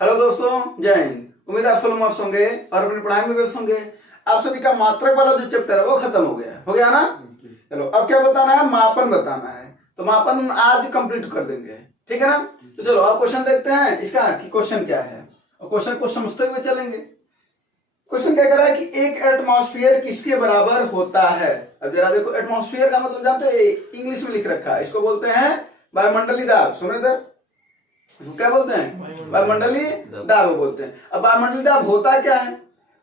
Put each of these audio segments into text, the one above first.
Hello दोस्तों, जय हिंद। उम्मीद है आप सब मस्त होंगे और अपनी पढ़ाई में व्यस्त होंगे। आप सभी का मात्रक वाला जो चैप्टर है वो खत्म हो गया ना। चलो अब क्या बताना है, मापन बताना है। तो मापन आज कंप्लीट कर देंगे, ठीक है ना। तो चलो अब क्वेश्चन देखते हैं इसका कि क्वेश्चन क्या है और क्वेश्चन को समझते हुए चलेंगे। क्वेश्चन क्या कर रहा है कि एक एटमॉस्फेयर किसके बराबर होता है। अब जरा देखो, एटमॉस्फेयर का मतलब जानते हो, इंग्लिश में लिख रखा है, इसको बोलते हैं वायुमंडलीय दाब। सुनो इधर, क्या बोलते हैं, वायुमंडलीय दाब बोलते हैं। अब वायुमंडलीय दाब होता क्या है,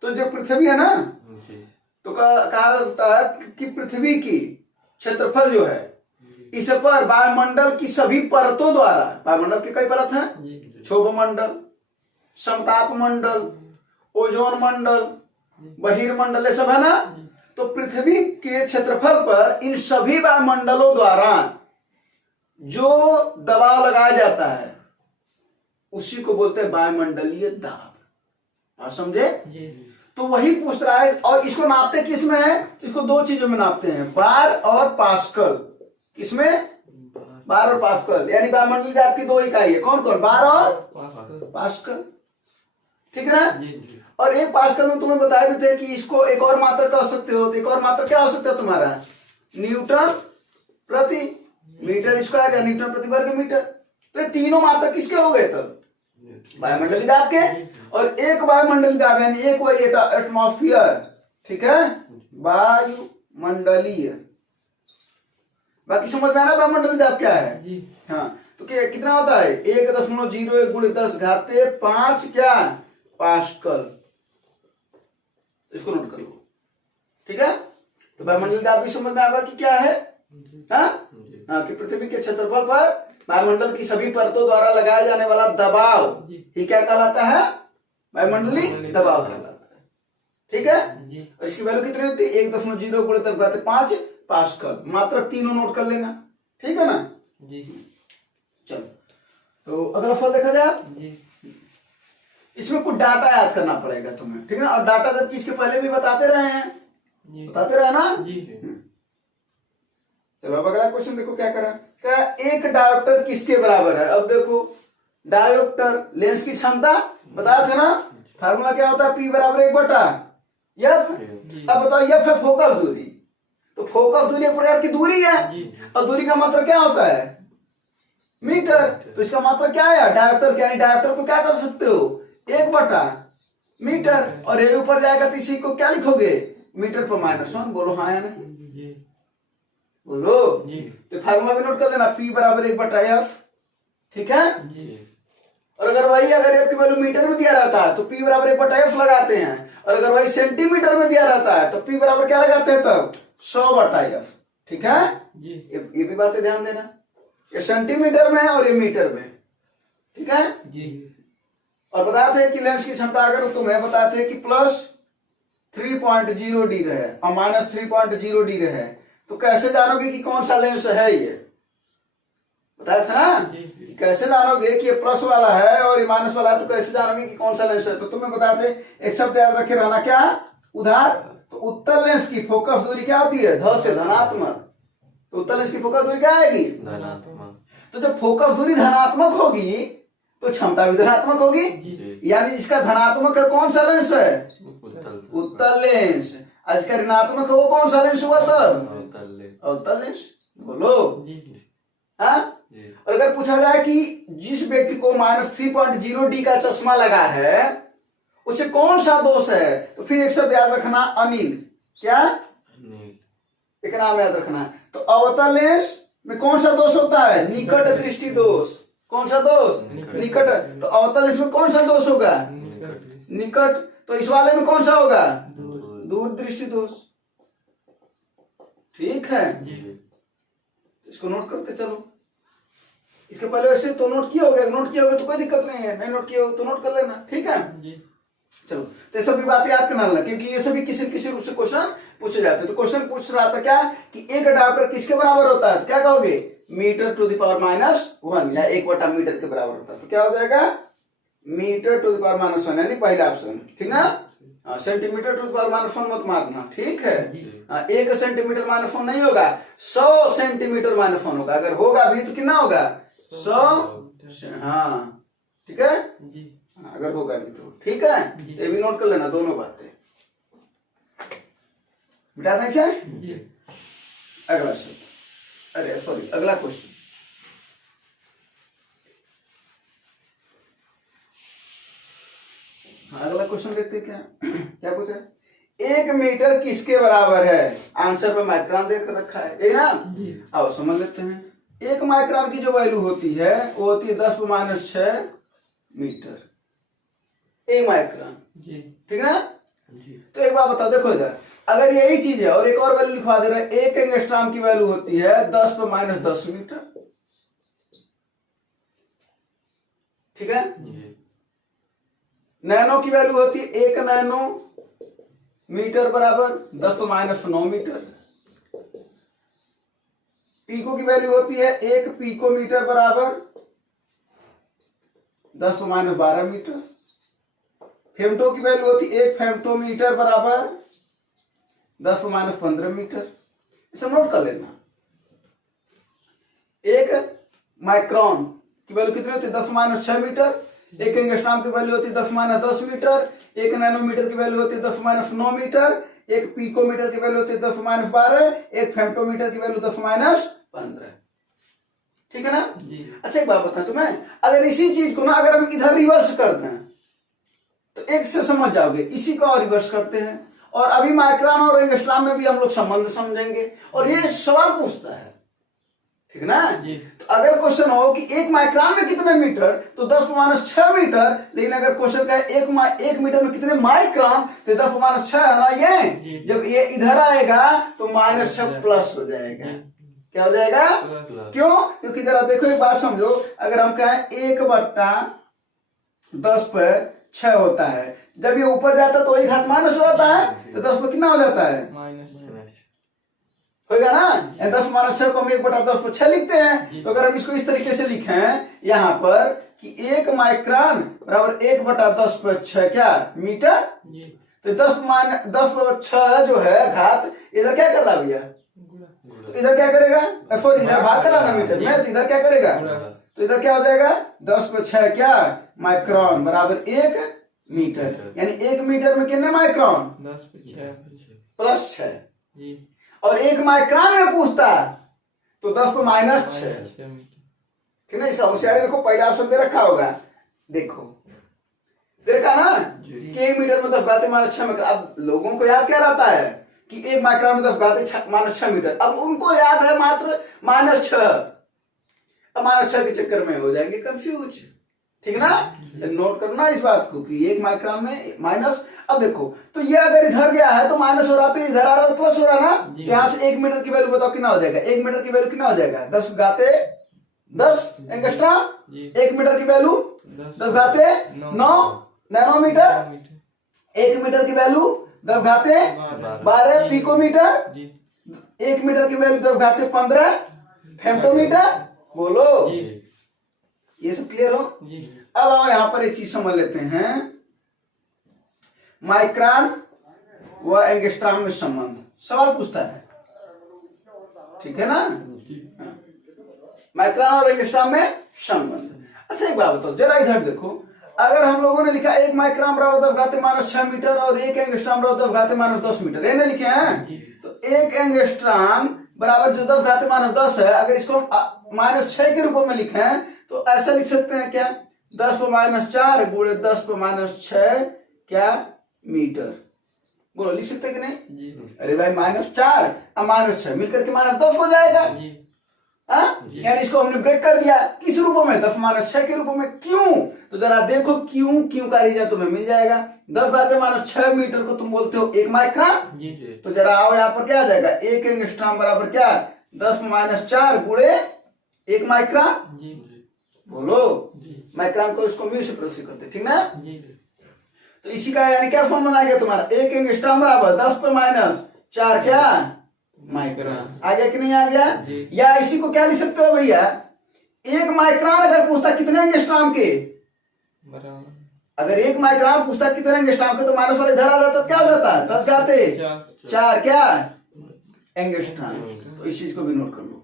तो जो पृथ्वी है ना, तो कहा जाता है कि पृथ्वी की क्षेत्रफल जो है इस पर वायुमंडल की सभी परतों द्वारा, वायुमंडल की कई परत हैं, क्षोभ मंडल, समताप मंडल, ओजोन मंडल, बहिर्मंडल, ये सब है ना। तो पृथ्वी के क्षेत्रफल पर इन सभी वायुमंडलों द्वारा जो दबाव लगाया जाता है उसी को बोलते हैं वायुमंडलीय दाब। आप समझे। तो वही पूछ रहा है, और इसको नापते किस में है, इसको दो चीजों में नापते हैं, बार और पास्कल। किसमें, बार और पास्कल, यानी वायुमंडलीय दाब की दो इकाई है, कौन कौन, बार और पास्कल, ठीक है ना। और एक पास्कल में तुम्हें बताया भी थे कि इसको एक और मात्रक कह सकते हो। तो एक और मात्रक क्या हो सकता है तुम्हारा, न्यूटन प्रति मीटर स्क्वायर या न्यूटन प्रति वर्ग मीटर। तो ये तीनों मात्रक किसके हो गए तब, वायुमंडलीय दाब के। और एक वायुमंडलीय दाब यानी एक वही एटमॉस्फेयर, ठीक है, वायुमंडलीय। बाकी समझ में आना वायुमंडलीय दाब क्या है जी। हाँ, तो क्या कितना होता है, 1.01 गुणे 10 घाते 5 क्या पास्कल। इसको नोट कर लो, ठीक है। तो वायुमंडलीय दाब भी समझ में आएगा कि क्या है, हाँ, कि पृथ्वी के क्षेत्रफल पर वायुमंडल की सभी परतों द्वारा लगाया जाने वाला दबाव ये क्या कहलाता है, वायुमंडलीय दबाव कहलाता है, ठीक है। और इसकी वैल्यू कितनी होती है, 1.0 गुणे 10 घाते 5 पास्कल। मात्र तीनों नोट कर लेना, ठीक है ना जी। चलो तो अगला फल देखा जाए। इसमें कुछ डाटा याद करना पड़ेगा तुम्हें, ठीक है ना। और डाटा जबकि इसके पहले भी बताते रहे हैं, बताते रहे ना जी। चलो अब अगला क्वेश्चन देखो क्या करा, एक डायोप्टर किसके बराबर है। अब देखो, डायोप्टर लेंस की क्षमता बताया था ना, फार्मूला क्या होता है, P बराबर 1/F। अब बताओ, F है फोकस दूरी। तो फोकस दूरी एक प्रकार की दूरी है, और दूरी का मात्रक क्या होता है, मीटर। तो इसका मात्रक क्या है, डायोप्टर क्या है, डायोप्टर को क्या कर सकते हो, 1/मीटर। और ये ऊपर जाएगा तो इसी को क्या लिखोगे, मीटर पर -1। बोलो हाँ या नहीं, बोलो जी। तो फार्मूला भी नोट कर लेना, P बराबर 1/F, ठीक है जी। और अगर वही F की वैल्यू मीटर में दिया रहता है तो P बराबर 1/F लगाते हैं, और अगर वही सेंटीमीटर में दिया रहता है तो P बराबर क्या लगाते हैं तब, 100/F, ठीक है जी। ये भी बातें ध्यान देना, ये सेंटीमीटर में है और ये मीटर में, ठीक है जी। और बताते हैं कि लेंस की क्षमता अगर तुम्हें बताते हैं कि +3.0 डी रहे और -3.0 डी रहे, तो कैसे जानोगे कि कौन सा लेंस है, ये बताया था ना कि कैसे जानोगे कि ये प्लस वाला है और ये माइनस वाला है, तो कैसे जानोगे कि कौन सा लेंस है। तो तुम्हें बताते एक शब्द याद रखे रहना, क्या, उधार। तो उत्तल लेंस की फोकस दूरी क्या होती है, ध से धनात्मक। तो उत्तल लेंस की फोकस दूरी क्या आएगी, धनात्मक। तो जब फोकस दूरी धनात्मक होगी तो क्षमता भी धनात्मक होगी, यानी जिसका धनात्मक है कौन सा लेंस है, उत्तल लेंस। और जिसका ऋणात्मक है वो कौन सा लेंस हुआ तब, अवतल लेंस। बोलो हाँ। और अगर पूछा जाए कि जिस व्यक्ति को -3.0 डी का चश्मा लगा है उसे कौन सा दोष है, तो फिर एक शब्द याद रखना, अनिल। क्या, एक नाम याद रखना है। तो अवतल लेंस में कौन सा दोष होता है, निकट दृष्टि दोष। कौन सा दोष, निकट। तो अवतल लेंस में कौन सा दोष होगा, निकट। तो इस वाले में कौन सा होगा, दूर दृष्टि दोष, ठीक है। इसको नोट करते चलो। इसके पहले वैसे तो नोट किया होगा, नोट किया होगा तो कोई दिक्कत नहीं है, नहीं नोट किया होगा तो नोट कर लेना, ठीक है जी। चलो तो ये सभी बातें याद करना लेना, क्योंकि ये सभी किसी रूप से क्वेश्चन पूछे जाते हैं। तो क्वेश्चन पूछ रहा था क्या कि एक डायोप्टर किसके बराबर होता है, तो क्या कहोगे, मीटर टू द पावर -1 या 1/मीटर के बराबर होता है। तो क्या हो जाएगा, मीटर टू द पावर -1, यानी पहला ऑप्शन, ठीक ना। सेंटीमीटर टू द पावर -1 मत मारना, ठीक है। 1 सेंटीमीटर -1 नहीं होगा, 100 सेंटीमीटर -1 होगा। अगर होगा भी तो कितना होगा, 100, हाँ ठीक है जी अगर होगा भी तो ठीक है, ये भी नोट कर लेना दोनों बातें। मिटा दें इसे। जी अगला शब्द, अरे सॉरी अगला क्वेश्चन, अगला क्वेश्चन देखते हैं क्या क्या पूछ रहा है। 1 मीटर किसके बराबर है? आंसर में माइक्रोन देकर रखा है, यही ना। आओ समझ लेते हैं। 1 माइक्रोन की जो वैल्यू होती है वो होती है 10⁻6 मीटर, 1 माइक्रोन। जी ठीक है ना। जी तो एक बात बताओ, देखो इधर अगर यही चीज है और एक और वैल्यू लिखवा दे रहे हैं, 1 एंगस्ट्रॉम की वैल्यू होती है 10⁻10 मीटर। ठीक है। नैनो की वैल्यू होती है 1 नैनो मीटर बराबर 10⁻9 मीटर। पीको की वैल्यू होती है 1 पीको मीटर बराबर 10⁻12 मीटर। फेमटो की वैल्यू होती है 1 फेमटो मीटर बराबर 10⁻15 मीटर। इसे नोट कर लेना। 1 माइक्रोन की वैल्यू कितनी होती है 10⁻6 मीटर। 1 एंगस्ट्रॉम की वैल्यू होती है 10⁻10 मीटर। 1 नैनोमीटर की वैल्यू होती है 10⁻9 मीटर। 1 पिकोमीटर की वैल्यू होती है 10⁻12। 1 फेमटोमीटर की वैल्यू 10⁻15। ठीक है ना। अच्छा एक बात बताएं तुम्हें, अगर इसी चीज को ना अगर हम इधर रिवर्स करते हैं तो एक से समझ जाओगे। इसी को और रिवर्स करते हैं और अभी माइक्रोन और एंगस्ट्रॉम में भी हम लोग संबंध समझेंगे और ये सवाल पूछता है। ठीक है ना। तो अगर क्वेश्चन हो कि 1 माइक्रोन में कितने मीटर तो 10⁻6 मीटर, लेकिन अगर क्वेश्चन का 1 मीटर में कितने माइक्रोन तो 10⁻6 है ना। ये जब ये इधर आएगा तो -6 प्लस हो जाएगा। क्या हो जाएगा? क्यों? क्योंकि जरा देखो एक बात समझो, अगर हम कहें 1/10/6 होता है, जब ये ऊपर जाता है तो वही घात माइनस हो जाता है, तो 10 पर कितना हो जाता है? होगा ना। 10⁻6 को हम 1/10/6 लिखते हैं। तो अगर हम इसको इस तरीके से लिखें यहाँ पर कि 1 माइक्रोन बराबर 1/10/6 क्या मीटर, तो 10/6 जो है घात इधर क्या कर रहा भैया, तो इधर क्या करेगा, सॉरी इधर भाग कर रहा ना मीटर में, तो इधर क्या करेगा, तो इधर क्या हो जाएगा 10/6 क्या माइक्रोन बराबर 1 मीटर। यानी 1 मीटर में कितने माइक्रोन? 10/6 और 1 माइक्रोन में पूछता तो 10⁻6। ठीक है। इसका होशियारी देखो, पहला ऑप्शन दे रखा होगा, देखो देखा ना कि 1 मीटर में 10⁻6 मीटर। अब लोगों को याद क्या रहता है कि 1 माइक्रोन में 10⁻6 मीटर, अब उनको याद है मात्र -6। अब -6 के चक्कर में हो जाएंगे कंफ्यूज। ठीक ना। नोट करना इस बात को कि 1 माइक्रोन में माइनस। अब देखो तो ये अगर इधर गया है तो माइनस हो रहा, तो इधर आ रहा तो प्लस हो रहा ना। यहां से 1 मीटर की वैल्यू बताओ कितना हो जाएगा। 1 मीटर की वैल्यू कितना हो जाएगा 10⁻10 एंगस्ट्रा। 1 मीटर की वैल्यू 10⁻9 नैनोमीटर। 1 मीटर की वैल्यू 10⁻12 पिकोमीटर। 1 मीटर की वैल्यू 10⁻15 फेमटोमीटर। बोलो ये सब क्लियर हो। अब आओ यहां पर एक चीज समझ लेते हैं, माइक्रोन व एंगस्ट्रॉम में संबंध सवाल पूछता है। ठीक है ना। माइक्रोन और एंगस्ट्रॉम में संबंध। अच्छा एक बात बताओ जरा इधर देखो, अगर हम लोगों ने लिखा 1 माइक्रोन बराबर 10⁻6 मीटर और 1 एंगस्ट्रॉम बराबर 10⁻10 मीटर, ये लिखे हैं। तो 1 एंगस्ट्रॉम बराबर जो 10⁻10 है, अगर इसको -6 के रूप में लिखें तो ऐसा लिख सकते हैं क्या, 10⁻4 गुणे 10⁻6 क्या मीटर। बोलो लिख सकते कि नहीं? अरे भाई -4 और -6 मिलकर के -10 हो जाएगा। यानी इसको हमने ब्रेक कर दिया किस रूप में, 10⁻6 के रूप में। क्यों? तो जरा देखो क्यों का रीजन तुम्हें मिल जाएगा। 10⁻6 मीटर को तुम बोलते हो 1 माइक्रोन। तो जरा आओ यहाँ पर क्या आ जाएगा, 1 एंगस्ट्रॉम बराबर क्या 10⁻4 गुणे 1 माइक्रोन। बोलो माइक्रोन को इसको म्यू से प्रदर्शित करते। ठीक ना। तो इसी का यानी क्या फॉर्म बना गया तुम्हारा, 1 एंगस्ट्रॉम बराबर 10⁻4 क्या माइक्रोन। आ गया कि नहीं आ गया? या इसी को क्या लिख सकते हो भैया, 1 माइक्रोन अगर पूछता कितने एंगस्ट्रॉम के, अगर 1 माइक्रोन पूछता कितने एंगस्ट्रॉम के तो माइनस वाले इधर आ जाता, क्या हो जाता है 10⁻4 क्या एंगस्ट्रॉम। तो इस चीज को भी नोट कर लो।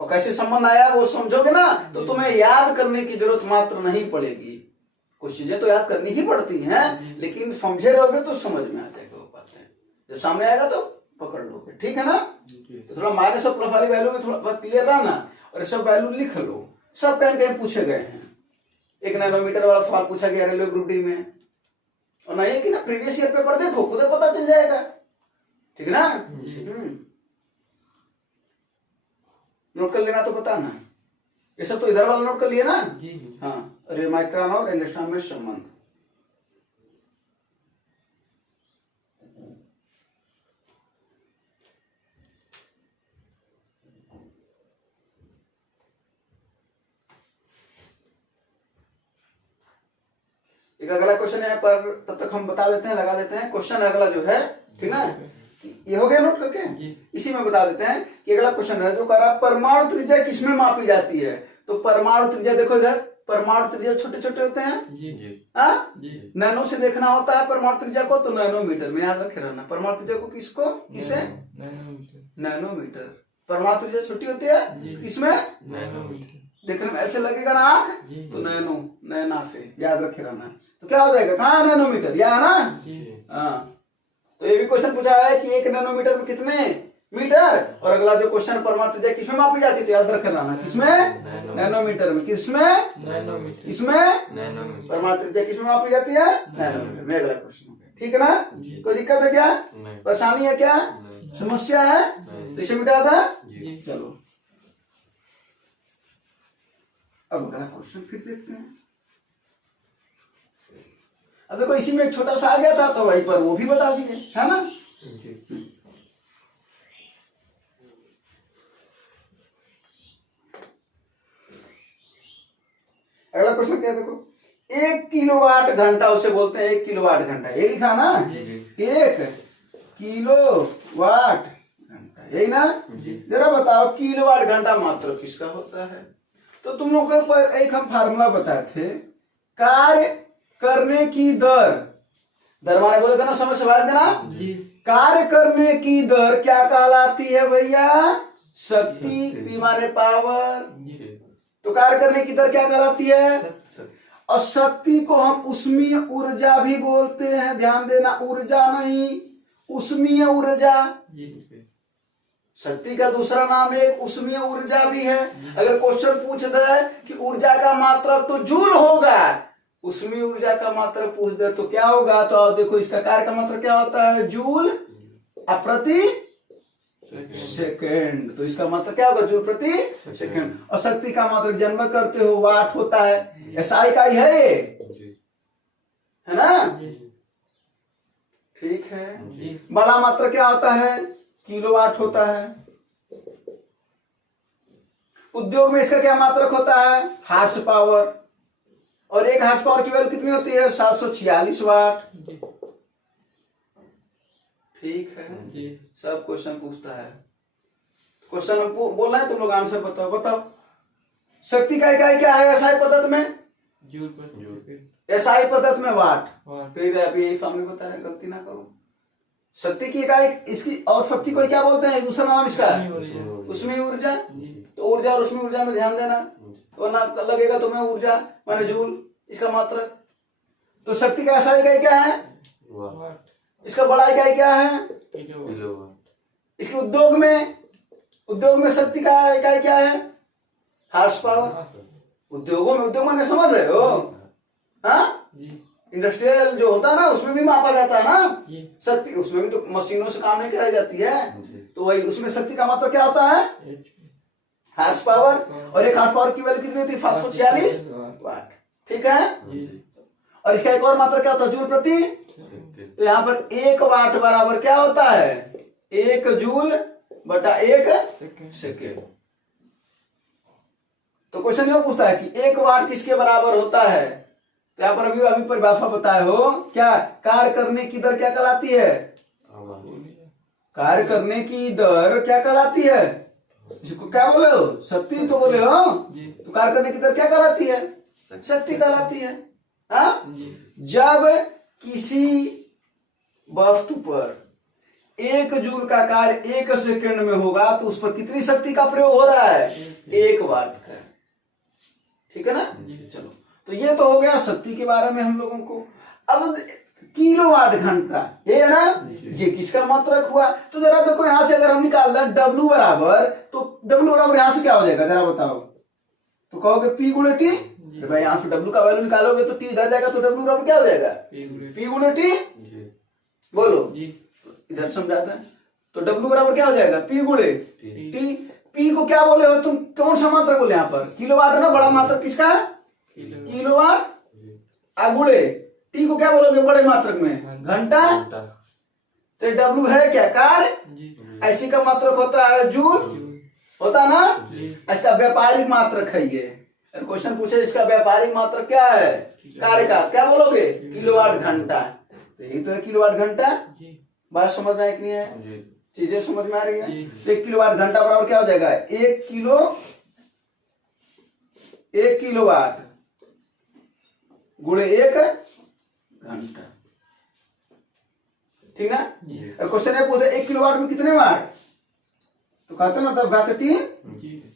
और कैसे संबंध आया वो समझोगे ना तो तुम्हें याद करने की जरूरत मात्र नहीं पड़ेगी। कुछ चीजें तो याद करनी ही पड़ती हैं, लेकिन समझे रहोगे तो समझ में आ जाएगा वो बातें, जब सामने आएगा तो पकड़ लोगे। ठीक है ना? तो थोड़ा माइनस और प्लस वाली वैल्यू में थोड़ा क्लियर रहना, और सब वैल्यू लिख लो। सब कहीं कहीं पूछे गए हैं। 1 नैनोमीटर वाला सवाल पूछा गया रेलवे ग्रुप डी में, और नहीं कि ना प्रीवियस ईयर पेपर देखो, खुद पता चल जाएगा। ठीक है ना? नोट कर लेना तो बताना। ये सब तो इधर वाला नोट कर लिए ना? हाँ, अरे माइक्रोन और एंगस्ट्रॉम में संबंध। एक अगला क्वेश्चन है, पर तब तक हम बता देते हैं, लगा देते हैं क्वेश्चन अगला जो है। ठीक ना? ये हो गया नोट करके? इसी में बता देते हैं कि अगला क्वेश्चन है जो कह रहा परमाणु त्रिज्या किसमें मापी जाती है। तो परमाणु त्रिज्या देखो इधर, परमाणु त्रिज्या छोटे छोटे होते हैं। नैनो से देखना होता है परमाणु त्रिज्या को, तो नैनोमीटर में याद रखे रहना। परमाणु त्रिज्या को किसको, किसे? नैनोमीटर। परमाणु त्रिज्या छोटी होती है किसमें? नैनोमीटर। देखने में ऐसे लगेगा ना आंख, तो नैनो, नैना से याद रखे रहना। तो क्या हो जाएगा, कहाँ नैनोमीटर, या है ना? हाँ, तो ये भी क्वेश्चन पूछा है कि 1 नैनोमीटर में कितने मीटर, और अगला जो क्वेश्चन परमाणु त्रिज्या किसमें मापी जाती है, तो याद रखना ना, किसमें? नैनोमीटर में। किसमें? किसमें? परमाणु त्रिज्या किसमें मापी जाती है? नैनोमीटर में। अगला क्वेश्चन। ठीक है ना? कोई दिक्कत है क्या, परेशानी है क्या, समस्या है? तो इसे मिटा था। चलो अब अगला क्वेश्चन फिर देखते हैं। अब देखो इसी में एक छोटा सा आ गया था, तो वहीं पर वो भी बता दिए, है ना? अगला क्वेश्चन क्या देखो, 1 किलोवाट घंटा उसे बोलते हैं, 1 किलोवाट घंटा, ये लिखा ना? 1 किलोवाट घंटा, यही ना? जरा बताओ किलोवाट घंटा मात्रक किसका होता है। तो तुम लोगों को एक हम फार्मूला बताए थे, कार्य करने की दर, दर माने बोले थे ना, समझ से बात देना। कार्य करने की दर क्या कहलाती है भैया? शक्ति, पी माने पावर। तो कार्य करने की दर क्या कहलाती है? और शक्ति को हम उष्मीय ऊर्जा भी बोलते हैं, ध्यान देना, ऊर्जा नहीं, उष्मीय ऊर्जा। शक्ति का दूसरा नाम एक उष्मीय ऊर्जा भी है। अगर क्वेश्चन पूछ दे कि ऊर्जा का मात्रक, तो जूल होगा। उष्मीय ऊर्जा का मात्रक पूछ दे तो क्या होगा, तो आप देखो इसका कार्य का मात्रक क्या होता है, जूल प्रति सेकेंड। तो इसका मात्रक क्या होगा, जूल प्रति सेकेंड। और शक्ति का मात्रक जन्म करते हो वाट होता है, ऐसा इकाई है ये, है ना? ठीक है। बड़ा मात्रक क्या होता है, किलोवाट होता है। उद्योग में इसका क्या मात्रक होता है, हार्स पावर। और 1 हार्स पावर की वैल्यू कितनी होती है, 746 वाट। ठीक है, सब क्वेश्चन पूछता है। क्वेश्चन हम बोल रहे हैं, तुम लोग आंसर बताओ। बताओ शक्ति का इकाई क्या है एसआई पद्धति में? जूल। एसआई पद्धति में वाट। फिर अभी यही फॉर्मूला बता रहे हैं, गलती ना करो। शक्ति की इकाई इसकी, और शक्ति को क्या बोलते हैं, दूसरा नाम इसका उष्मीय ऊर्जा। तो ऊर्जा और उष्मीय ऊर्जा में ध्यान देना, वरना लगेगा तुम्हें ऊर्जा माने जूल, इसका मात्रक। तो शक्ति का ऐसा इकाई क्या है, इसका बड़ा इकाई क्या है, इसके उद्योग में शक्ति का इकाई क्या है, हार्स पावर। उद्योगों में, उद्योग में समझ रहे हो? हाँ, इंडस्ट्रियल जो होता है ना, उसमें भी मापा जाता है ना शक्ति। उसमें भी तो मशीनों से काम नहीं कराई जाती है, तो वही उसमें शक्ति का मात्रक क्या होता है, हार्स पावर। और 1 हार्स पावर की वैल्यू कितनी होती है, 746 वाट। ठीक है। और इसका एक और मात्रक क्या होता है, जूल प्रति। तो यहाँ पर 1 वाट बराबर क्या होता है, 1 जूल बटा 1 सेकेंड। तो क्वेश्चन ये पूछता है कि 1 वाट किसके बराबर होता है। तो यहाँ पर अभी परिभाषा बताए हो, क्या कार्य करने की दर क्या कहलाती है, कार्य करने की दर क्या कहलाती है, इसको क्या बोले हो, शक्ति तो बोले हो। तो कार्य करने की दर क्या कहलाती है, शक्ति कहलाती है। हाँ, जब किसी वस्तु पर 1 जूल का कार्य 1 सेकंड में होगा तो उस पर कितनी शक्ति का प्रयोग हो रहा है? 1 वाट का। ठीक है ना? चलो, तो ये तो हो गया शक्ति के बारे में हम लोगों को। अब किलोवाट घंटा, ये है ना, ये किसका मात्रक हुआ? तो जरा देखो यहां से अगर हम निकाल दें W बराबर, तो W बराबर यहां से क्या हो जाएगा जरा बताओ? तो कहोगे P गुणे T, भाई यहां से W का वैल्यू निकालोगे तो T इधर जाएगा, तो W बराबर क्या हो जाएगा? P गुणे T। बोलो, इधर समझाते हैं। तो W बराबर क्या हो जाएगा? P गुणे T। P को क्या बोले हो तुम? कौन सा मात्रक बोले यहाँ पर? किलोवाट है ना, बड़ा मात्रक किसका है? किलोवाट। गुणे T को क्या बोलोगे बड़े मात्रक में? घंटा। तो W है क्या? कार्य। ऐसी का मात्रक होता है जूल, होता ना? इसका व्यापारिक मात्रक है ये। क्वेश्चन पूछे इसका व्यापारिक मात्रक क्या है? कार्य का। क्या बोलोगे? किलोवाट घंटा। तो यही तो है किलोवाट घंटा। बात समझ में आई कि नहीं है? चीजें समझ में आ रही है? तो 1 किलोवाट घंटा बराबर क्या हो जाएगा? 1 किलोवाट गुणे 1 घंटा। ठीक है? क्वेश्चन है पूछे 1 किलोवाट में कितने वाट? तो कहते ना 10⁻³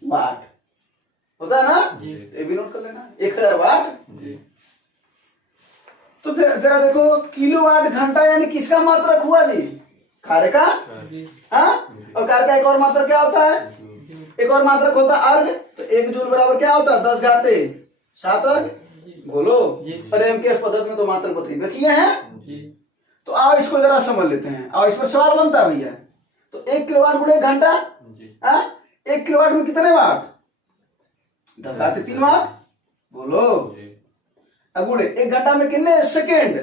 वाट होता है ना? ये भी नोट कर लेना, 1000 वाट। तो जरा देखो, किलोवाट घंटा यानी किसका मात्रक हुआ जी? कार्य का। हाँ, और कार्य का एक और मात्रक क्या होता है? एक और मात्रक होता है अर्घ। तो 1 जूल बराबर क्या होता है? 10⁻7 अर्घ। बोलो, अरे एम के पद्धति में तो मात्रक बतरी किए हैं। तो आओ इसको जरा समझ लेते हैं, और इस पर सवाल बनता है भैया। तो 1 किलोवाट गुणे 1 घंटा, 1 किलोवाट में कितने वाट? 10⁻³ वाट। बोलो, अब गुणे 1 घंटा में कितने सेकेंड?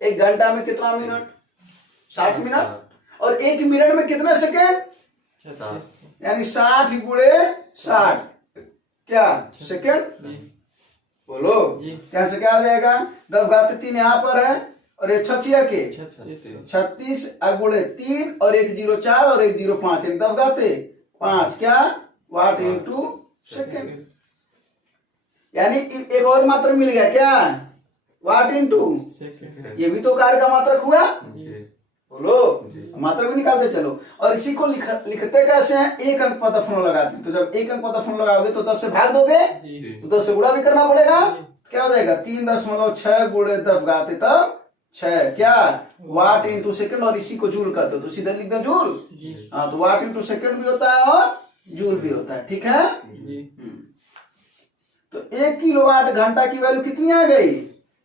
1 घंटा में कितना मिनट? 60 मिनट। और 1 मिनट में कितने सेकेंड? यानी 60 गुणे 60 क्या सेकेंड? बोलो, क्या से क्या आ जाएगा? 10⁻³ यहाँ पर है, और ये 6 के 36 गुणे 3 और 1 0 4 और 1 0 5 10⁻5 क्या वाट इंटू सेकेंड। यानी एक और मात्रक मिल गया क्या? वाट इंटू सेकेंड। ये भी तो कार्य का मात्रक हुआ। बोलो, मात्रक भी निकालते चलो। और इसी को लिखते कैसे हैं? 1 अंक पर दशमलव लगाते। तो जब 1 अंक पर दशमलव लगाओगे तो 10 से भाग दोगे, तो 10 से गुणा भी करना पड़ेगा। क्या हो जाएगा? 3.6 गुणे 10⁻³ तब 6 क्या वाट इंटू सेकेंड। और इसी को जूल करते हो तो सीधा लिख दो जूल। हाँ, तो वाट इंटू सेकेंड भी होता है और जूल भी होता है। ठीक है? तो 1 किलोवाट घंटा की वैल्यू कितनी आ गई?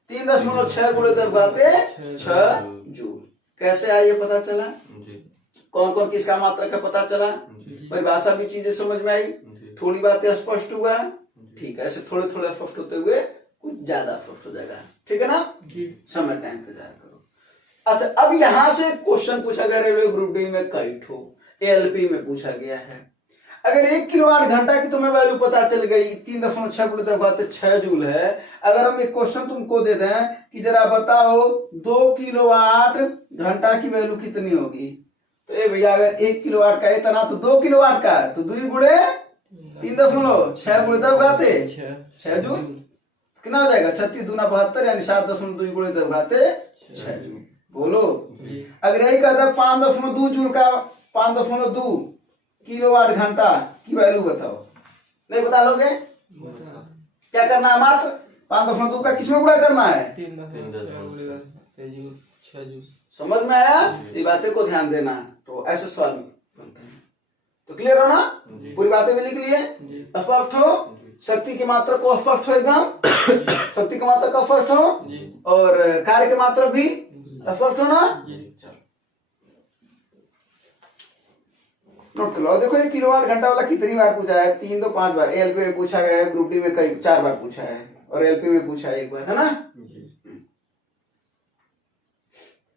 3.6 गुणे 10⁻6 जूल। कैसे आया ये पता चला? कौन कौन किसका मात्रक है पता चला? परिभाषा भी चीजें समझ में आई, थोड़ी बातें स्पष्ट हुआ। ठीक है, ऐसे थोड़े थोड़े स्पष्ट होते हुए कुछ ज्यादा स्पष्ट हो जाएगा। ठीक है ना? समय का इंतजार करो। अच्छा, अब यहां से क्वेश्चन पूछा गया रेलवे ग्रुप डी में, कई ठो एएलपी में पूछा गया है। अगर 1 किलोवाट घंटा की तुम्हें वैल्यू पता चल गई, 3.6 गुणे 10⁻6 जूल है। अगर हम एक क्वेश्चन तुमको दे दें कि जरा बताओ 2 किलोवाट घंटा की वैल्यू कितनी होगी, तो ये भैया अगर 1 किलोवाट का इतना तो 2 किलोवाट का है, तो 2 गुणे 3.6 गुणे 10⁻6 जूल कितना हो जाएगा? 36 दूना 72 यानी 7.2 गुणे 10⁻6 जूल। बोलो, अगर यही कहता 5.2 जूल का 5.2 किलोवाट घंटा की वैल्यू बताओ, नहीं बता लोगे? क्या करना है? मात्र 5.2 का किसमें गुणा करना है? 3 समझ में आया? ये बातें को ध्यान देना। तो ऐसे सवाल बनते हैं। तो क्लियर हो ना? पूरी बातें भी लिख लिए, स्पष्ट हो? शक्ति की मात्रा को स्पष्ट हो, एकदम शक्ति की मात्रा का स्पष्ट हो, और कार्य की मात्रा भी स्पष्ट हो ना? नोट कर लो। देखो ये किलोवाट घंटा वाला कितनी बार पूछा है? 3 2 5 बार। एलपी में पूछा गया है, ग्रुप डी में कई 4 बार पूछा है, और एलपी में पूछा है 1 बार, है ना?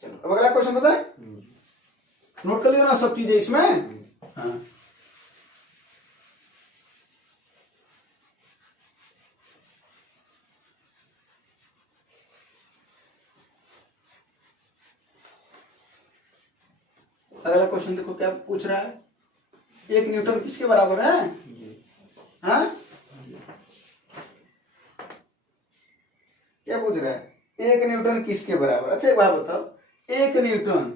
चलो, अब अगला क्वेश्चन बता। नोट कर लियो ना सब चीजें इसमें। हाँ, अगला क्वेश्चन देखो क्या पूछ रहा है। 1 न्यूटन किसके बराबर है? हाँ, क्या पूछ रहा है? 1 न्यूटन किसके बराबर? अच्छा एक बात बताओ, 1 न्यूटन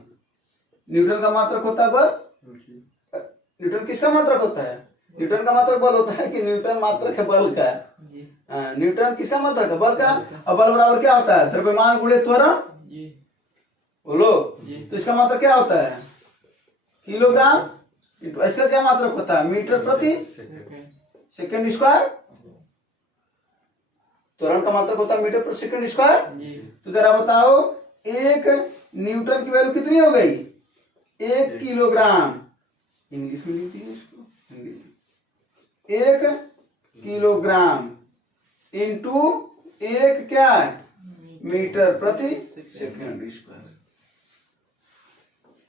न्यूटन का मात्रक होता है बल। न्यूटन किसका मात्रक होता है? न्यूटन का मात्रक बल होता है कि न्यूटन मात्रक है बल का? न्यूटन किसका मात्रक है? बल का। अब बल बराबर क्या होता है? द्रव्यमान गुणे त्वरण। बोलो, तो इसका मात्रक क्या होता है? किलोग्राम। इसका क्या मात्रक होता है? मीटर प्रति सेकंड स्क्वायर। त्वरण का मात्रक होता है मीटर प्रति सेकंड स्क्वायर। तो जरा बताओ, एक न्यूटन की वैल्यू कितनी हो गई? 1 किलोग्राम। इंग्लिश में लिखिए इसको, हिंदी। 1 किलोग्राम इंटू 1 क्या है? मीटर प्रति सेकंड स्क्वायर।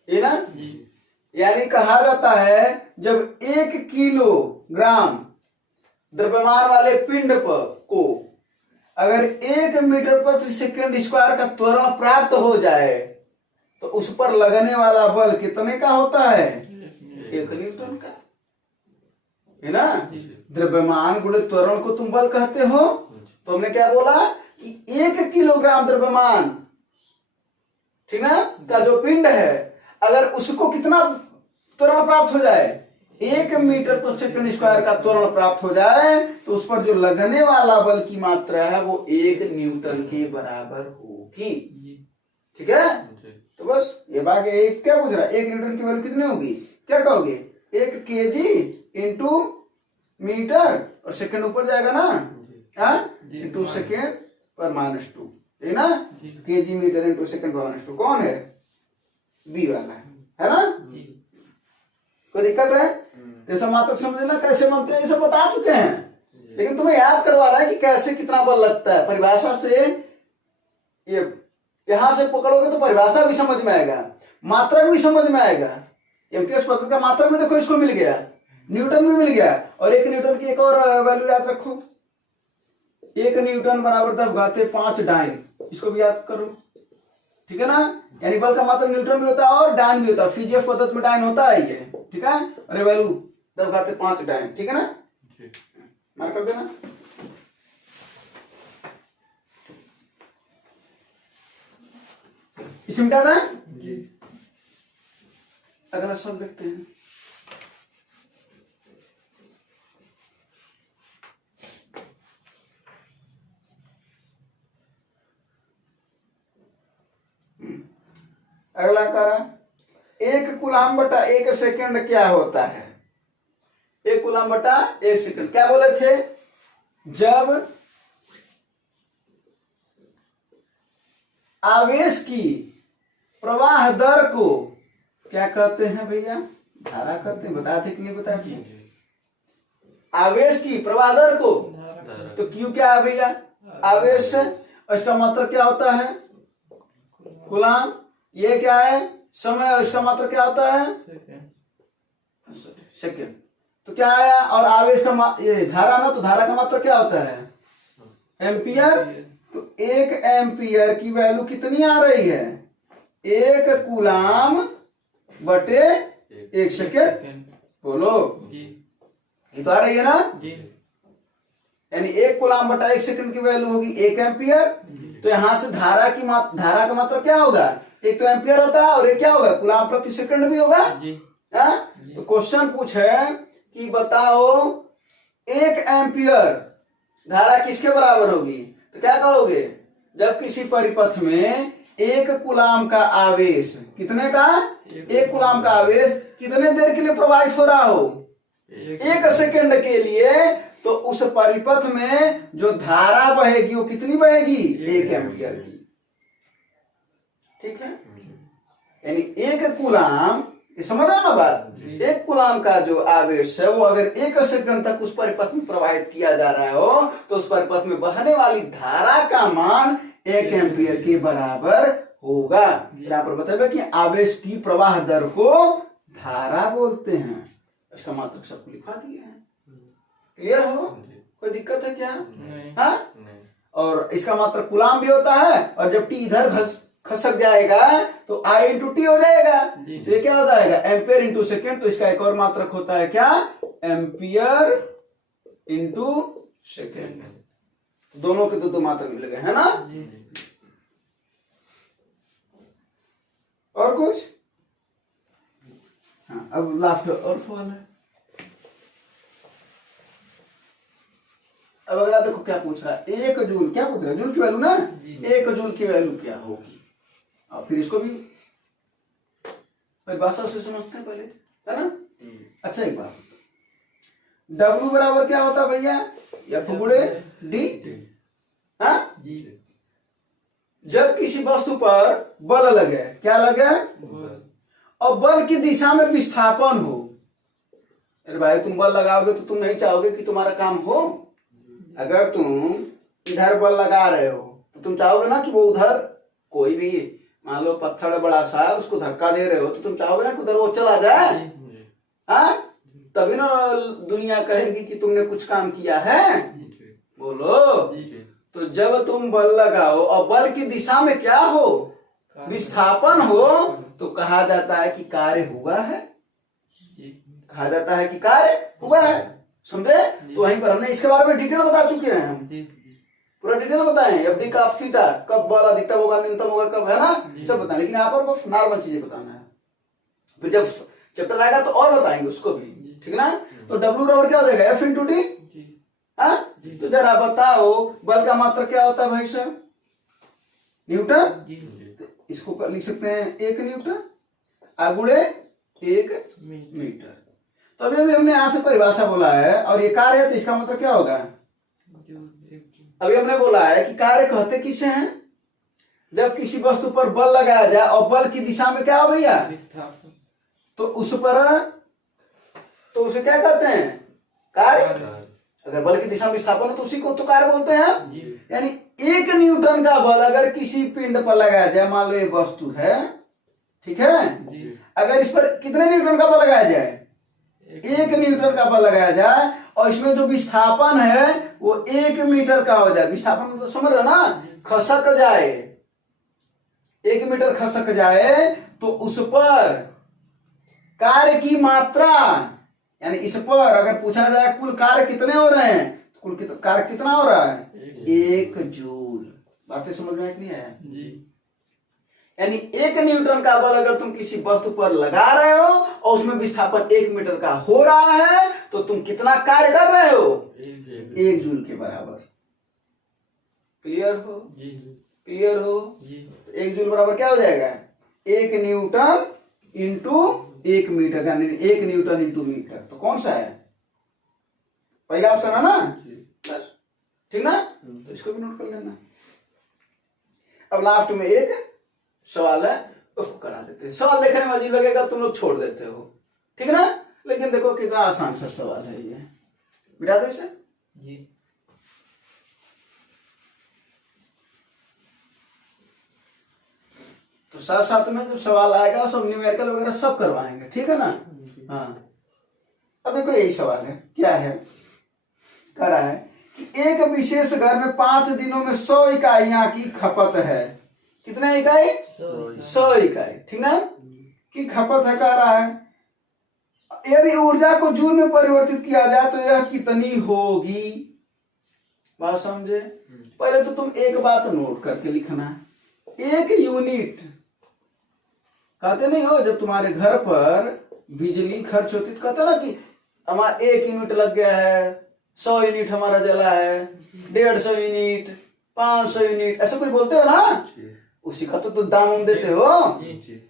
ये ना, यानी कहा जाता है जब 1 किलोग्राम द्रव्यमान वाले पिंड को अगर 1 मीटर प्रति सेकंड स्क्वायर का त्वरण प्राप्त हो जाए तो उस पर लगने वाला बल कितने का होता है? 1 न्यूटन का, है ना। द्रव्यमान गुणे त्वरण को तुम बल कहते हो। तो हमने क्या बोला कि 1 किलोग्राम द्रव्यमान, ठीक ना, का जो पिंड है, अगर उसको कितना त्वरण प्राप्त हो जाए? 1 मीटर प्रति सेकंड स्क्वायर का त्वरण प्राप्त हो जाए तो उस पर जो लगने वाला बल की मात्रा है वो 1 न्यूटन के बराबर होगी। ठीक है, तो बस ये बात क्या पूछ रहा है? 1 न्यूटन की वैल्यू कितनी होगी? क्या कहोगे? 1 केजी इंटू मीटर और सेकंड ऊपर जाएगा ना, इंटू सेकेंड पर -2, है ना। केजी मीटर इंटू सेकंड पर -2 कौन है? बी वाला है ना। कोई दिक्कत है? ऐसा मात्रक समझना कैसे बनते हैं ये सब बता चुके हैं, लेकिन तुम्हें याद करवा रहा है कि कैसे कितना बल लगता है। परिभाषा से ये यहां से पकड़ोगे तो परिभाषा भी समझ में आएगा, मात्रक भी समझ में आएगा। एमकेएस पद्धति का मात्रक में देखो, इसको मिल गया, न्यूटन भी मिल गया, और 1 न्यूटन की एक और वैल्यू याद रखो, 1 न्यूटन बराबर 10⁵ डाइन। इसको भी याद करो, ठीक है ना। यानी बल का मात्रक न्यूटन भी होता है और डाइन भी होता है। फिजिक्स पद्धति में डाइन होता है ये, ठीक है। और ये वैल्यू 10⁵ डाइन, ठीक है ना। मार्क कर देना। इसे मिटा दें। अगला सवाल देखते हैं। अगला करा, 1 कूलाम बटा 1 सेकंड क्या होता है? 1 कूलाम बटा 1 सेकंड क्या बोले थे? जब आवेश की प्रवाह दर को क्या कहते हैं भैया? धारा कहते हैं। बताते कि नहीं बताते? आवेश की प्रवाह दर को तो क्यू क्या है भैया? आवेश। और इसका मतलब क्या होता है? कूलाम। ये क्या है? समय। और इसका मतलब क्या होता है? सेकंड। तो क्या आया? और आवेश का ये धारा ना, तो धारा का मतलब क्या होता है? एम्पियर। तो 1 एम्पियर की वैल्यू कितनी आ रही है? 1 कूलाम बटे 1 सेकेंड। बोलो, ये तो आ रही है ना। यानी 1 कूलाम बटा 1 सेकंड की वैल्यू होगी 1 एम्पियर। तो यहां से धारा का मतलब क्या होगा? एक तो एम्पियर होता है और एक क्या होगा? कूलाम प्रति सेकंड भी होगा। तो क्वेश्चन पूछे कि बताओ 1 एम्पियर धारा किसके बराबर होगी? तो क्या कहोगे? जब किसी परिपथ में 1 कूलाम का आवेश, कितने का? 1 कूलाम का आवेश कितने देर के लिए प्रवाहित हो रहा हो? 1 सेकंड के लिए। तो उस परिपथ में जो धारा बहेगी वो कितनी बहेगी? 1 एम्पियर की। ठीक है, यानी 1 कूलाम, ये समझ रहा ना बात? 1 कूलाम का जो आवेश है वो अगर 1 सेकंड तक उस परिपथ में प्रवाहित किया जा रहा हो तो उस परिपथ में बहने वाली धारा का मान 1 एम्पियर के बराबर होगा। यहाँ पर बताया कि आवेश की प्रवाह दर को धारा बोलते हैं। इसका मात्रक सबको लिखवा दिए हैं। क्लियर हो? कोई दिक्कत है क्या? हाँ। और इसका मात्रक कूलाम भी होता है, और जब टी इधर खसक जाएगा तो I इंटू टी हो जाएगा। तो ये क्या हो जाएगा? Ampere into second. तो इसका एक और मात्रक होता है क्या? Ampere into second. दोनों के दो मात्रक मिल गए, है ना। और कुछ? अब लास्ट और सवाल है। अब अगला देखो क्या पूछ रहा है, 1 जूल, क्या पूछ रहा है, जूल की वैल्यू ना, 1 जूल की वैल्यू क्या होगी। और फिर इसको भी परिभाषा से समझते हैं पहले, है ना। अच्छा एक बात, W बराबर क्या होता है भैया, F गुणे D। हाँ, जब किसी वस्तु पर बल लगे, क्या लगे, और बल की दिशा में विस्थापन हो। अरे भाई तुम बल लगाओगे तो तुम नहीं चाहोगे कि तुम्हारा काम हो। अगर तुम इधर बल लगा रहे हो तो तुम चाहोगे ना कि वो उधर, कोई भी मान लो पत्थर बड़ा सा है उसको धक्का दे रहे हो तो तुम चाहोगे ना कि उधर वो चला जाए। हाँ, तभी ना दुनिया कहेगी कि तुमने कुछ काम किया है। बोलो। तो जब तुम बल लगाओ और बल की दिशा में क्या हो, विस्थापन हो, तो कहा जाता है कि कार्य हुआ है। कहा जाता है कि कार्य हुआ है, समझे। तो वहीं पर हमने इसके बारे में डिटेल बता चुके हैं, हम पूरा डिटेल बताएं। एफ डी का थीटा कब बल अधिकतम होगा, न्यूनतम होगा कब, है ना, सब बताएं। लेकिन यहाँ पर बस नॉर्मल चीजें बताना है, फिर जब चैप्टर आएगा तो और बताएंगे उसको भी, ठीक ना। तो डब्ल्यू बराबर क्या हो जाएगा, एफ इंटू डी। हाँ, तो जरा बताओ बल का मात्रक क्या होता है भाई साहब, न्यूटन। तो इसको लिख सकते हैं 1 न्यूटन गुणे 1 मीटर। तो अभी हमने यहां से परिभाषा बोला है और ये कार्य है, तो इसका मतलब क्या होगा, अभी हमने बोला है कि कार्य कहते किसे हैं, जब किसी वस्तु पर बल लगाया जाए और बल की दिशा में क्या हो भैया, तो उस पर, तो उसे क्या कहते हैं, कार्य। अगर बल की दिशा में विस्थापन हो तो उसी को तो कार्य बोलते हैं। यानी 1 न्यूटन का बल अगर किसी पिंड पर लगाया जाए, मान लो ये वस्तु है, ठीक है, अगर इस पर कितने न्यूटन का बल लगाया जाए, 1 न्यूटन का बल लगाया जाए और इसमें जो विस्थापन है वो 1 मीटर का हो जाए। विस्थापन तो समझ रहे हो ना, खसक जाए, 1 मीटर खसक जाए, तो उस पर कार्य की मात्रा, यानी इस पर अगर पूछा जाए कुल कार्य कितने हो रहे हैं, तो कुल कार्य कितना हो रहा है, 1 जूल। बातें समझ में नहीं आया, यानी 1 न्यूटन का बल अगर तुम किसी वस्तु पर लगा रहे हो और उसमें विस्थापन 1 मीटर का हो रहा है, तो तुम कितना कार्य कर रहे हो, 1 जूल के बराबर। क्लियर हो, क्लियर हो। 1 जूल बराबर क्या हो जाएगा, 1 न्यूटन इंटू 1 मीटर, यानी 1 न्यूटन इंटू मीटर। तो कौन सा है, पहला ऑप्शन है ना, बस ठीक ना। तो इसको भी नोट कर लेना। अब लास्ट में एक सवाल है, उसको करा देते हैं। सवाल देखने में अजीब लगेगा, तुम लोग छोड़ देते हो, ठीक है ना, लेकिन देखो कितना आसान सा सवाल है ये। बिठा दो इसे जी। तो साथ साथ में जब सवाल आएगा सब न्यूमेरिकल वगैरह सब करवाएंगे, ठीक है ना। हाँ, अब देखो यही सवाल है, क्या है, कह रहा है कि एक विशेष घर में 5 दिनों में 100 इकाइयां की खपत है। कितने इकाई, 100 इकाई, ठीक ना, की खपत है, कह रहा है। यदि ऊर्जा को जूल में परिवर्तित किया जाए तो यह कितनी होगी। बात समझे। पहले तो तुम एक बात नोट करके लिखना, 1 यूनिट कहते नहीं हो, जब तुम्हारे घर पर बिजली खर्च होती तो कहते ना कि हमारा 1 यूनिट लग गया है, 100 यूनिट हमारा जला है, 150 यूनिट, 500 यूनिट, ऐसा कुछ बोलते हो ना, उसी का तो दाम देते हो।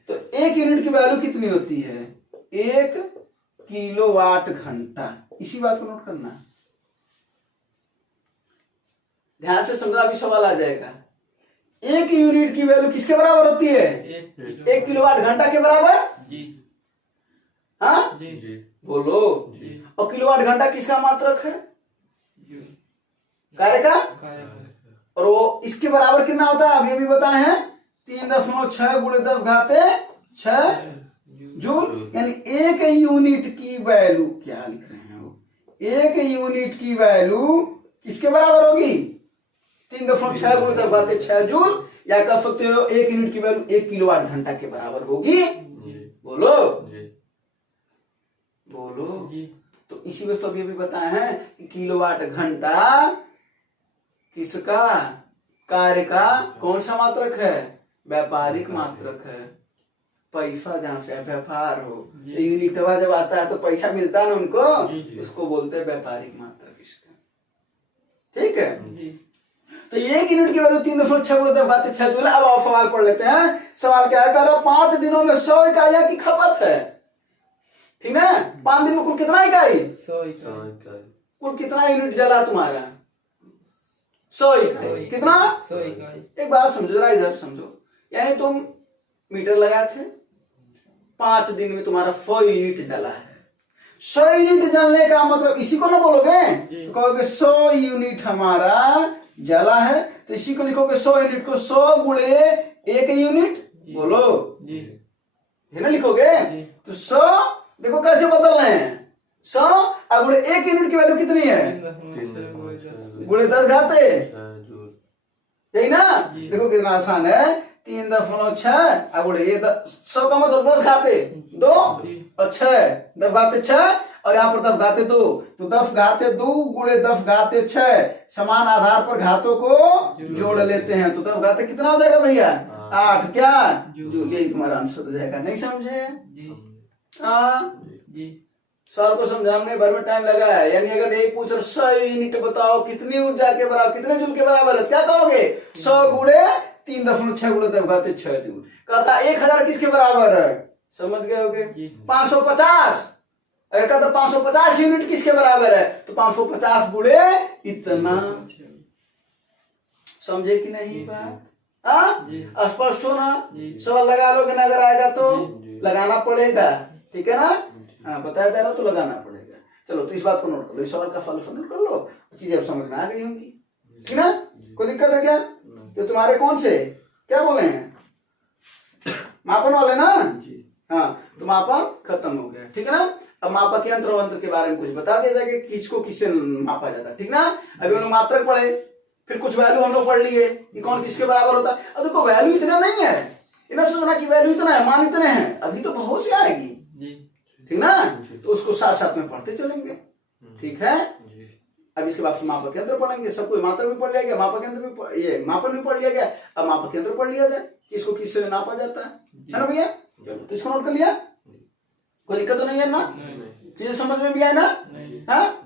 तो 1 यूनिट की वैल्यू कितनी होती है, 1 किलोवाट घंटा। इसी बात को नोट करना, ध्यान से समझना, अभी सवाल आ जाएगा। 1 यूनिट की वैल्यू किसके बराबर होती है, 1 किलोवाट घंटा के बराबर। हाँ बोलो। और किलोवाट घंटा किसका मात्रक है, कार्य का। और वो इसके बराबर कितना होता है, अभी बताए हैं, 3.6 गुणे 10 घाते 6 जूल। यानी 1 यूनिट की वैल्यू, क्या लिख रहे हैं वो, 1 यूनिट की वैल्यू किसके बराबर होगी, 3.6 गुणे 10 घाते 6 जूल, या कह सकते हो 1 यूनिट की वैल्यू 1 किलोवाट घंटा के बराबर होगी। बोलो बोलो। तो इसी वजह तो अभी बताए हैं कि किलोवाट घंटा किसका, कार्य का कौन सा मात्रक है, व्यापारिक मात्रक है। पैसा जहाँ से व्यापार हो, तो यूनिटवा जब आता है तो पैसा मिलता है ना उनको, उसको बोलते हैं व्यापारिक मात्रक इसका। ठीक है, तो 1 यूनिट की वैल्यू 3.6 जूल। अब आप सवाल पढ़ लेते हैं। सवाल क्या है, कह रहा 5 दिनों में 100 इकाइयां की खपत है। ठीक है, 5 दिन में कुल कितना इकाई? 100 इकाई। कुल कितना यूनिट जला तुम्हारा? 100 इकाई। कितना? 100 इकाई। एक बात समझो जरा, इधर समझो। यानी तुम मीटर लगाए थे, 5 दिन में तुम्हारा 100 यूनिट जला है। 100 यूनिट जलने का मतलब इसी को ना बोलोगे, तो कहोगे 100 यूनिट हमारा जला है, तो इसी को लिखोगे 100 यूनिट को 100 गुणे 1 यूनिट, बोलो है ना, लिखोगे। तो 100 देखो कैसे बदल रहे हैं, 100 और गुणे 1 यूनिट की वैल्यू कितनी है? गुणे 10 घाते, यही ना। देखो कितना आसान है, 3.6 और गुणे 100 का मतलब 10 घाते 2 और 6, 10 घाते 6 और यहाँ पर 10 घाते 2, तो 10 घाते 2 गुणे 10 घाते 6, समान आधार पर घातों को जोड़ लेते हैं, तो 10 घाते कितना हो जाएगा भैया? 8। क्या जूल? यही तुम्हारा आंसर हो जाएगा। नहीं समझे? हाँ, सवाल को समझाने भर में टाइम लगा है। यानी अगर यही पूछ 100 यूनिट बताओ कितनी ऊर्जा के बराबर, कितने जूल के बराबर है, क्या कहोगे? 100 गुणे 3.6 गुणे 10 घाते 6 जूल। कहता 1000 किसके बराबर है? समझ गए होगे? 550। अगर कहता 550 यूनिट किसके बराबर है, तो 550 गुणे इतना। समझे कि नहीं बात? हाँ, स्पष्ट हो ना? सवाल लगा लोगे ना, अगर आएगा तो लगाना पड़ेगा। ठीक है ना? हाँ, बताया जा रहा तो लगाना पड़ेगा। चलो, तो इस बात को नोट कर लो, इस सवाल का सॉल्यूशन नोट कर लो, चीजें अब समझ में आ गई होंगी। ठीक ना? कोई दिक्कत है क्या? तो तुम्हारे कौन से क्या बोले हैं, मापन वाले ना? हाँ, तो मापन खत्म हो गया। ठीक है ना? अब मापक यंत्र वंत्र के बारे में कुछ बता दिया जाएगा, किसको किससे मापा जाता है। ठीक ना? अभी हम लोग मात्रक पढ़े, फिर कुछ वैल्यू हम लोग पढ़ लिए कि कौन किसके बराबर होता है। अब देखो वैल्यू इतना नहीं है, इतना सोचना कि वैल्यू इतना है, मान इतने हैं, अभी तो बहुत सी आएगी। ठीक ना? तो उसको साथ साथ में पढ़ते चलेंगे। ठीक है? अब इसके बाद मापक यंत्र पढ़ेंगे, सबको मात्रक भी पढ़ लिया गया, मापक यंत्र भी, ये मापन भी पढ़ लिया गया। अब मापक यंत्र पढ़ लिया जाए, किसको किससे नापा जाता है ना भैया? चलो, तो इसको नोट कर लिया, कोई दिक्कत तो नहीं है ना? चीजें समझ में भी आए ना? हाँ,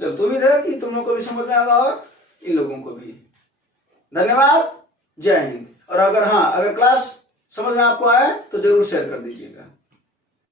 चलो, तुम इधर कि तुम लोगों को भी समझ में आएगा और इन लोगों को भी। धन्यवाद, जय हिंद। और अगर हाँ, अगर क्लास समझ में आपको आए तो जरूर शेयर कर दीजिएगा।